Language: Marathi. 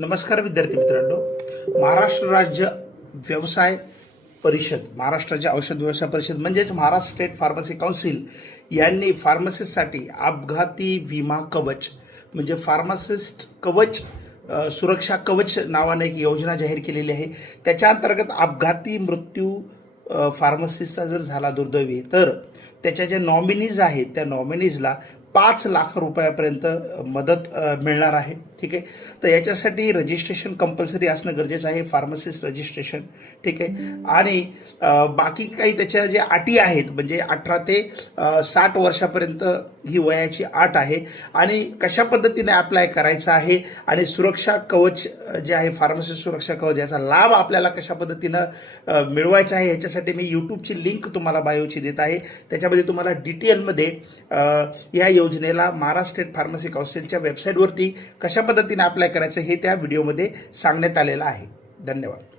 नमस्कार विद्यार्थी मित्रांनो. महाराष्ट्र राज्य व्यवसाय परिषद, महाराष्ट्र राज्य औषध व्यवसाय परिषद म्हणजेच महाराष्ट्र स्टेट फार्मसी काउन्सिल यांनी फार्मासिस्टसाठी अपघाती विमा कवच म्हणजे फार्मासिस्ट कवच सुरक्षा कवच नावाने एक योजना जाहीर केलेली आहे. त्याच्या अंतर्गत अपघाती मृत्यू फार्मसिस्टचा जर झाला दुर्दैवी तर त्याच्या ज्या नॉमिनीज आहेत त्या नॉमिनीजला 5 लाख रुपयापर्यंत मदत मिळणार आहे. ठीक आहे. तर याच्यासाठी रजिस्ट्रेशन कंपल्सरी असणं गरजेचं आहे, फार्मासिस्ट रजिस्ट्रेशन. ठीक आहे. आणि बाकी काही त्याच्या ज्या अटी आहेत म्हणजे 18 ते 60 वर्षापर्यंत ही वयाची अट आहे. आणि कशा पद्धतीने अप्लाय करायचं आहे आणि सुरक्षा कवच जे आहे फार्मासिस्ट सुरक्षा कवच याचा लाभ आपल्याला कशा पद्धतीनं मिळवायचा आहे याच्यासाठी मी यूट्यूबची लिंक तुम्हाला बायोची देत आहे. त्याच्यामध्ये तुम्हाला डिटेलमध्ये या योजनेला महाराष्ट्र स्टेट फार्मसी काउन्सिलच्या वेबसाईटवरती कशा पद्धतीने अप्लाय करायचं हे त्या व्हिडिओमध्ये सांगण्यात आलेलं आहे. धन्यवाद.